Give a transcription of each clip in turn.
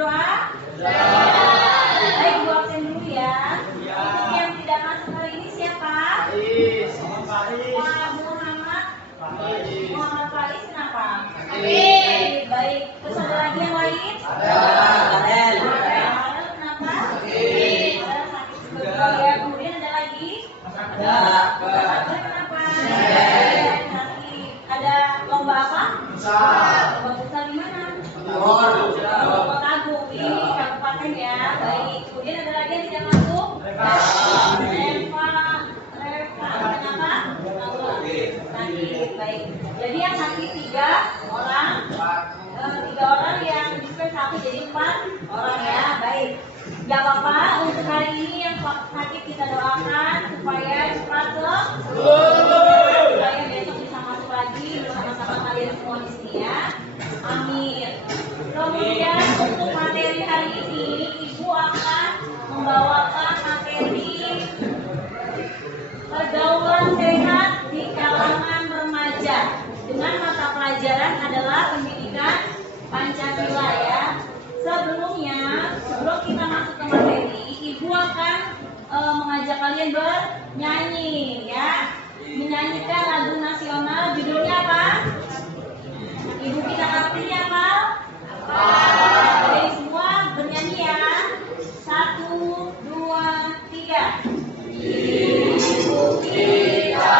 berdoa? Baik, Bu absen dulu ya. Untuk yang tidak masuk hari ini siapa? Pak Muhammad. Muhammad Faiz kenapa? Baik. Terus ada lagi yang lain? Farel kenapa? Ya, kemudian ada lagi? Kenapa? Ada lomba apa? Lomba futsal di mana? Tagung di kabupaten ya. Baik. Kemudian ada lagi yang tidak masuk? Reva. Kenapa? Sakit. Baik. Jadi yang sakit 3 orang. 3 orang yang dispen 1 jadi 4 orang ya. Baik. Gak apa-apa, untuk hari ini yang sakit kita doakan supaya cepat supaya besok bisa masuk lagi bersama-sama kalian semua di sini ya. Amin. Kemudian untuk materi hari ini Ibu akan membawakan materi pergaulan sehat di kalangan remaja dengan mata pelajaran adalah pendidikan Pancasila ya. Sebelum kita masuk ke materi, Ibu akan mengajak kalian bernyanyi ya. Menyanyikan lagu nasional, judulnya apa? Ibu kita artinya apa? Jadi semua bernyanyi ya. 1, 2, 3. Ibu kita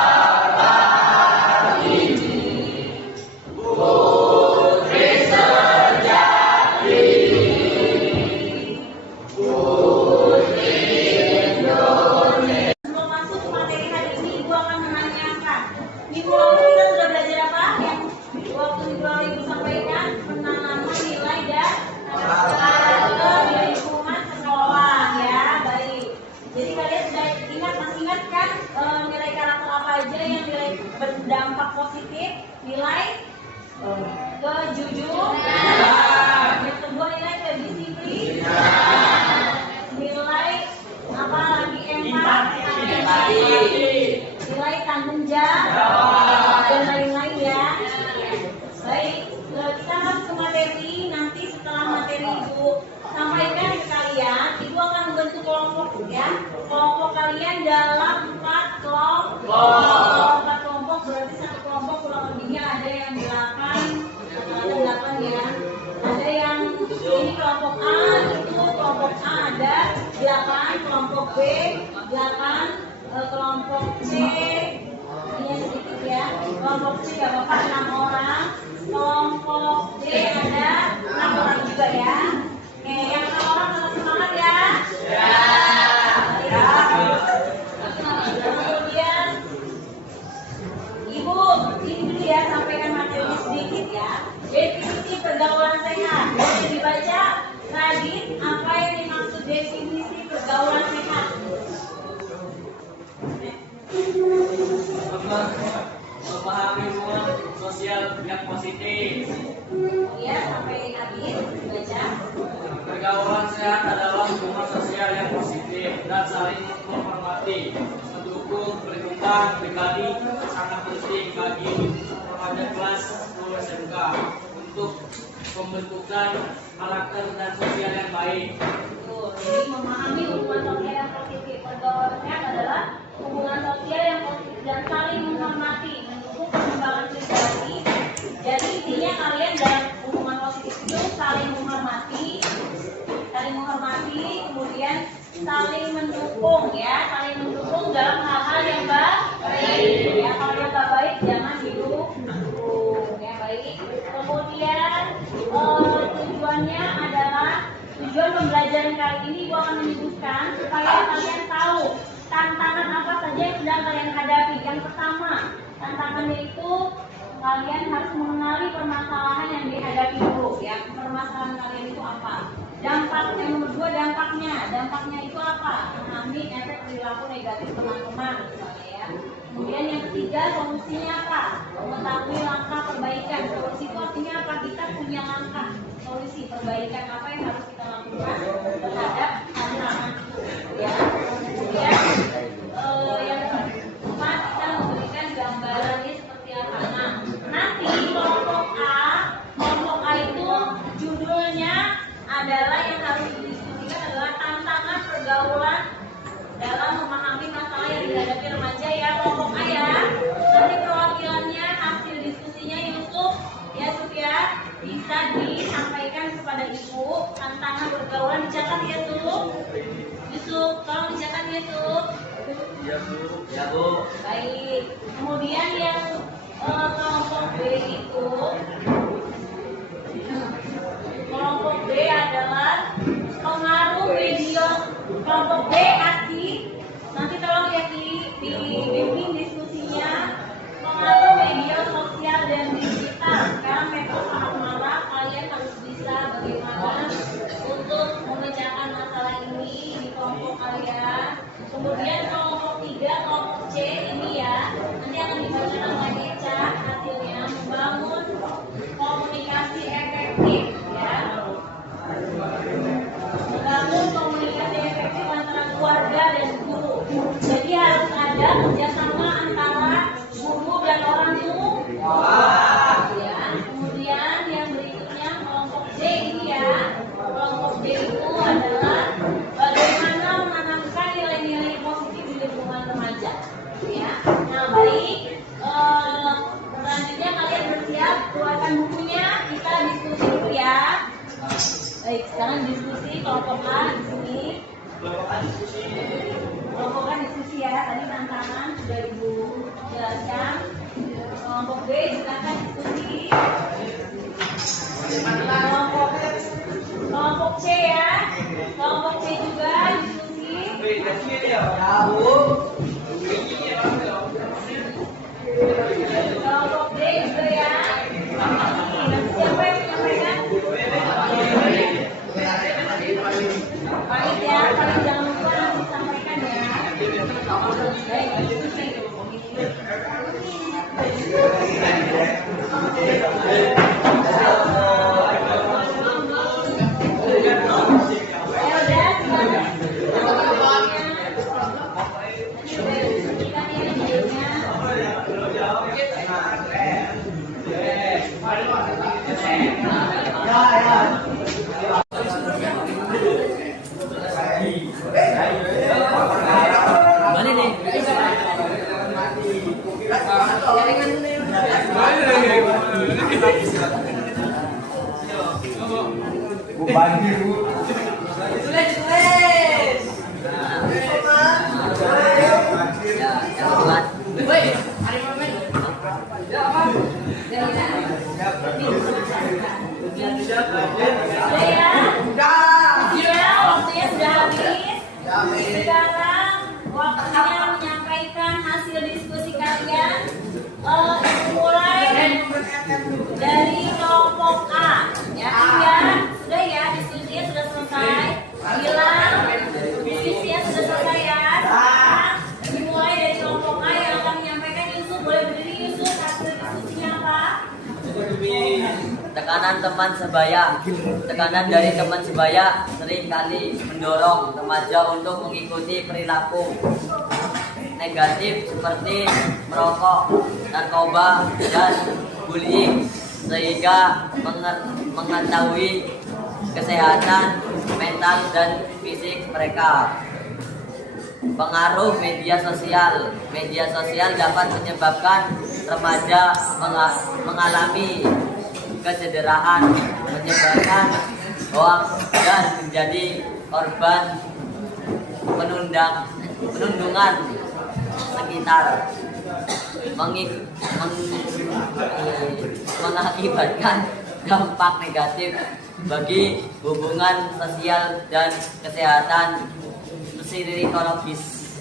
berdampak positif, nilai kejujuran, yang kedua nilai kedisiplinan, nilai apa lagi empati, nilai tanggung jawab dan lain-lain ya. Baik, kita masuk ke materi. Nanti setelah materi Ibu sampaikan ke kalian, Ibu akan membentuk kelompok ya. Kelompok kalian dalam 4 kelompok. Berarti satu kelompok kurang lebihnya ada yang 8 ya. Ada yang ini kelompok A, itu kelompok A ada 8, kelompok B 8, kelompok C ini sedikit ya. Kelompok C gak apa-apa 6 orang, kelompok D ada 6 orang juga ya. Oke, yang 6 orang tetap semangat ya. Ibu, ini dulu ya, sampaikan materinya sedikit ya. Definisi pergaulan sehat. Boleh dibaca, Radit, apa yang dimaksud definisi pergaulan sehat? Memahami hubungan sosial yang positif. Ya, sampai Radit, dibaca. Pergaulan sehat adalah hubungan sosial yang positif dan saling menghormati. Mendukung perlindungan pribadi sangat penting bagi remaja kelas 10 SMK untuk pembentukan karakter dan sosial yang baik. Jadi memahami hubungan sosial yang positif. Pergaulan sehat adalah hubungan sosial yang positif dan saling menghormati, mendukung perkembangan pribadi. Jadi intinya kalian dalam hubungan positif itu saling menghormati, kemudian saling mendukung ya, saling mendukung dalam hal-hal yang baik ya. Kalau yang gak baik jangan didukung ya. Baik, kemudian tujuannya adalah tujuan pembelajaran kali ini Ibu akan menyebutkan supaya kalian tahu tantangan apa saja yang sedang kalian hadapi. Yang pertama, tantangannya itu kalian harus mengenali permasalahan yang dihadapi dulu ya. Permasalahan kalian itu apa? Dampak yang nomor 2, dampaknya itu apa? Mengalami efek perilaku negatif teman-teman misalnya ya. Kemudian yang ketiga, solusinya apa? Mengetahui langkah perbaikan. Solusi itu artinya apa? Kita punya langkah solusi perbaikan apa yang harus kita lakukan terhadap tantangan itu ya. Kemudian yang keempat, kita memberikan gambarannya seperti apa. Nah, nanti kelompok A itu judulnya adalah Ibu, tantangan pergaulan dicatat ya tuh. Yusuf, tolong dicatat ya tuh. Ya Bu. Ya Bu. Baik. Kemudian yang kelompok B itu, kelompok B adalah pengaruh media. Kelompok B Aki, nanti tolong ya Ki dibimbing diskusinya. Pengaruh media sosial dan digital. Sekarang Metro sangat marah, kalian harus bisa bagaimana untuk memecahkan masalah ini di kelompok kalian. Kemudian kelompok 3, kelompok C ini ya, nanti akan dibacakan oleh Eca hasilnya, membangun komunikasi efektif ya. Membangun komunikasi efektif antara keluarga dan guru. Jadi harus ada kerjasama antara guru dan orang tua. Ya. Kemudian yang berikutnya kelompok D ini ya. Kelompok D itu adalah bagaimana menanamkan nilai-nilai positif di lingkungan remaja. Ya. Nah baik, selanjutnya kalian bersiap keluarkan bukunya, kita diskusi dulu ya. Baik, sekarang diskusi kelompok A di sini. Kelompok A diskusi ya. Tadi tantangan sudah Ibu jelaskan. Kelompok B silakan diskusi. Kelompok C ya. Kelompok C juga diskusi. Kelompok D juga ya. Siapa yang menyampaikan? Baik ya, kalian jangan lupa nanti sampaikan ya. Baik, diskusi. Sekarang waktunya menyampaikan hasil diskusi kalian. Mulai dari kelompok A. Ya, sudah ya, diskusinya sudah selesai. Bilang diskusinya sudah selesai ya. Sekarang dimulai dari kelompok A yang akan menyampaikan. Yusuf, boleh berdiri Yusuf. Hasil diskusinya apa? Tekanan teman sebaya. Tekanan dari teman sebaya seringkali mendorong remaja untuk mengikuti perilaku negatif seperti merokok, narkoba, dan bullying, sehingga mengetahui kesehatan mental dan fisik mereka. Pengaruh media sosial. Media sosial dapat menyebabkan remaja mengalami kecederaan, menyebarkan hoaks, dan menjadi korban penundungan sekitar, mengakibatkan dampak negatif bagi hubungan sosial dan kesehatan psikologis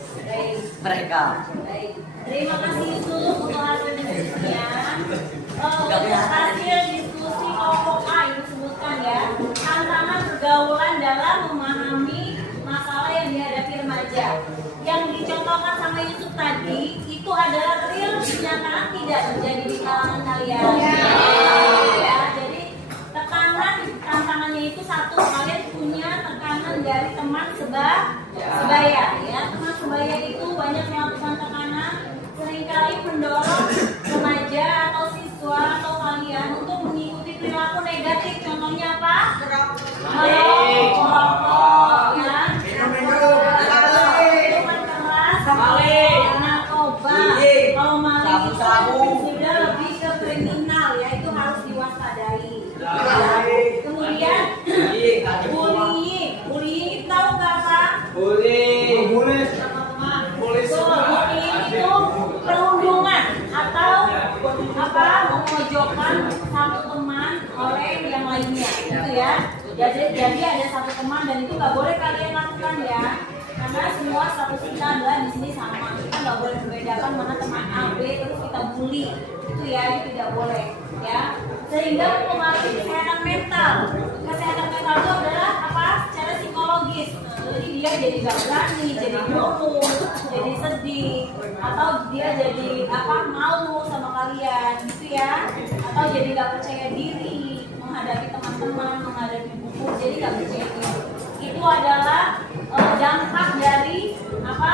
mereka. Baik. Terima kasih Yusuf untuk hasil diskusinya. Hasil diskusi kelompok A yang disebutkan ya, tantangan pergaulan dalam memahami masalah yang dihadapi remaja. Yang dicontohkan sama Yusuf tadi itu adalah real kenyataan tidak terjadi di kalangan kalian. Ya, jadi tantangannya itu satu, kalian punya tekanan dari teman sebaya ya. Teman sebaya itu banyak melakukan tekanan, seringkali mendorong remaja atau siswa atau kalian untuk mengikuti perilaku negatif. Contohnya apa? Merokok, ya. Minuman keras, narkoba. Kalau maling itu sudah lebih ke kriminal ya, itu harus diwaspadai. Kemudian satu teman oleh yang lainnya, gitu ya. Jadi ada satu teman dan itu nggak boleh kalian lakukan ya. Karena semua status kita adalah di sini sama. Kita nggak boleh membedakan mana teman A, B terus kita bully. Itu ya, itu tidak boleh ya. Sehingga mempengaruhi kesehatan mental. Kesehatan mental itu adalah apa? Secara psikologis. Jadi dia jadi gak berani, jadi murung, jadi sedih, atau dia jadi apa malu sama kalian, gitu ya. Atau jadi gak percaya diri menghadapi teman-teman, menghadapi buku, jadi gak percaya diri. Itu adalah dampak dari apa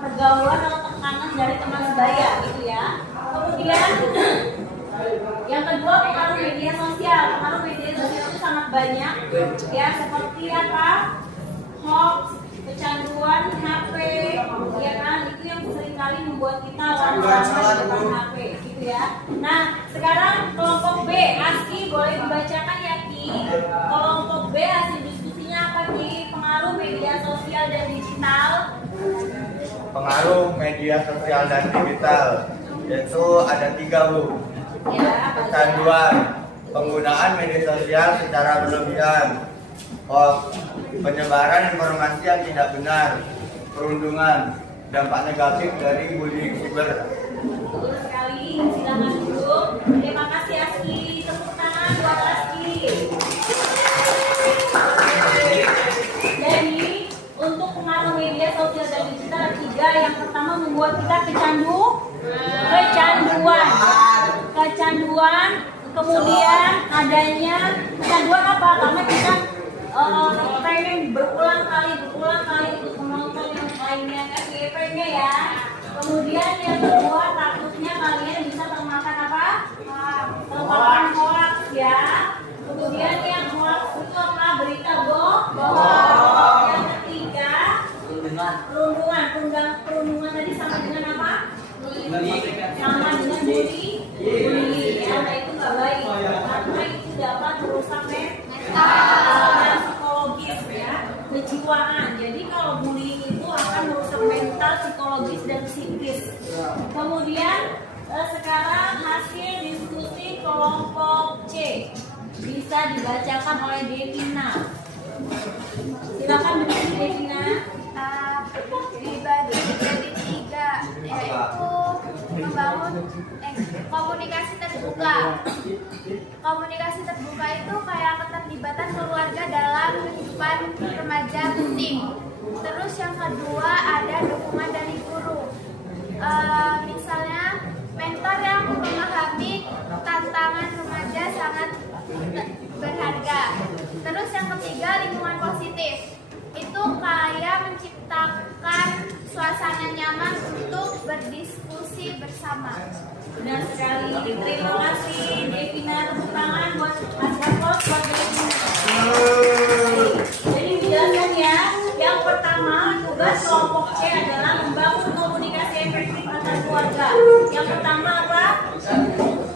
pergaulan atau tekanan dari teman sebaya, gitu ya. Kemudian yang kedua, pengaruh media sosial. Pengaruh media sosial itu sangat banyak ya, seperti apa? Hoax, kecanduan HP, ya kan? Itu yang seringkali membuat kita lama-lama dengan HP, gitu ya. Nah, sekarang kelompok B, ASKI boleh dibacakan ya, Ki? Kelompok B hasil diskusinya apa, Ki? Pengaruh media sosial dan digital. Pengaruh media sosial dan digital yaitu ada 3, Bu. Ya, Kecanduan, penggunaan media sosial secara berlebihan, hoax, penyebaran informasi yang tidak benar, perundungan, dampak negatif dari bullying siber. betul sekali, silakan duduk. Terima kasih ASKI, tepuk tangan buat ASKI. Jadi untuk pengaruh media sosial dan digital ada 3. Yang pertama membuat kita kecanduan, kemudian adanya kecanduan apa? Karena kita pengen berulang kali untuk menonton yang lainnya, FYP-nya ya. Kemudian yang kedua, takutnya kalian bisa termakan apa? Termakan hoax ya. Kemudian yang hoax itu apa? Berita bohong. Yang ketiga, perundungan tadi sama dengan apa? Sama dengan bully ya, nah itu nggak baik karena itu dapat merusak mental, psikologis ya, kejiwaan. Jadi kalau bullying itu akan merusak mental, psikologis dan psikis. Kemudian sekarang hasil diskusi kelompok C bisa dibacakan oleh Devina. Silakan berdiri Devina. Dibagi menjadi 3, yaitu membangun komunikasi terbuka. Komunikasi terbuka itu kayak keterlibatan keluarga dalam kehidupan remaja penting. Terus yang kedua ada dukungan dari guru. Misalnya mentor yang memahami tantangan remaja sangat berharga. Terus yang ketiga lingkungan positif. Itu kayak menciptakan suasana nyaman untuk berdiskusi bersama. Benar sekali. Terima kasih Devina, tepuk tangan buat Asrafos, buat Devina. Jadi dijelaskan ya. Yang pertama, tugas kelompok C adalah membangun komunikasi efektif antar keluarga. Yang pertama apa?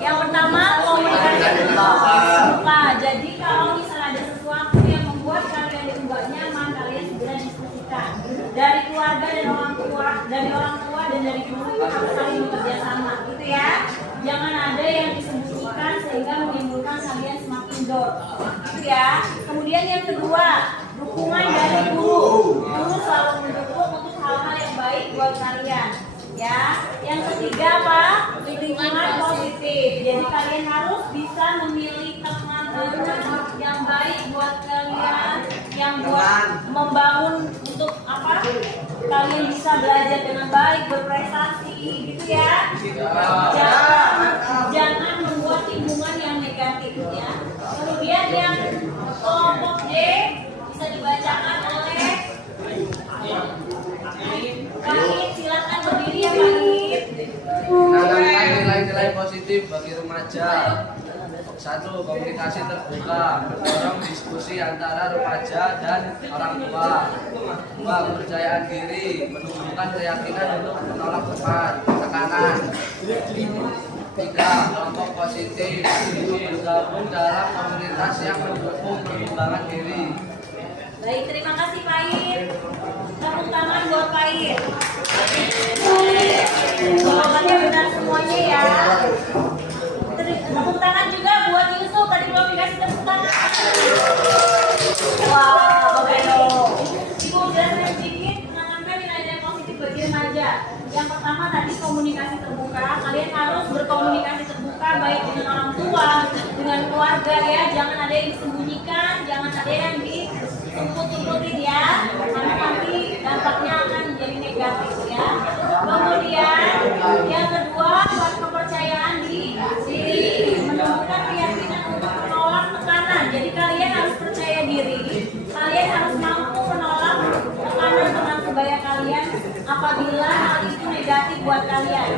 Yang pertama komunikasi terbuka. Jadi kalau misalnya ada sesuatu yang membuat kalian itu nggak nyaman, kalian segera diskusikan. Dari keluarga dan orang tua, dan dari guru itu harus saling bekerja sama, gitu ya. Jangan ada yang disembunyikan sehingga menimbulkan kalian semakin down, gitu ya. Kemudian yang kedua, dukungan dari guru. Guru selalu mendukung untuk hal-hal yang baik buat kalian, ya. Yang ketiga apa? Lingkungan positif. Jadi kalian harus bisa memilih teman-teman yang baik buat kalian, yang buat membangun untuk apa? Kalian bisa belajar dengan baik, berprestasi, gitu ya. Jangan membuat lingkungan yang negatif ya. Kemudian yang kelompok D bisa dibacakan oleh Pahit. Silakan berdiri ya Pahit. Menanamkan nilai-nilai positif bagi remaja. 1. Komunikasi terbuka, mendorong diskusi antara remaja dan orang tua. 2. Kepercayaan diri, menumbuhkan keyakinan untuk menolak tekanan. 3. Kelompok positif, bergabung dalam komunitas yang mendukung perkembangan diri. Baik, terima kasih Pahit. Tepuk tangan buat Pahit. Jawabannya benar semuanya ya. tepuk tangan juga buat Yusuf, tadi belum dikasih tepuk tangan. Wah, oke dong. Ibu jelasin sedikit mengenai nilai-nilai positif bagi remaja. Yang pertama tadi komunikasi terbuka. Kalian harus berkomunikasi terbuka baik dengan orang tua, dengan keluarga ya. Jangan ada yang disembunyikan, jangan ada yang ditutup-tutupin ya. Karena nanti dampaknya akan menjadi negatif ya. Kemudian yang kedua, buat kepercayaan diri, menumbuhkan keyakinan untuk menolak tekanan. Jadi kalian harus percaya diri, kalian harus mampu menolak tekanan teman sebaya kalian apabila hal itu negatif buat kalian.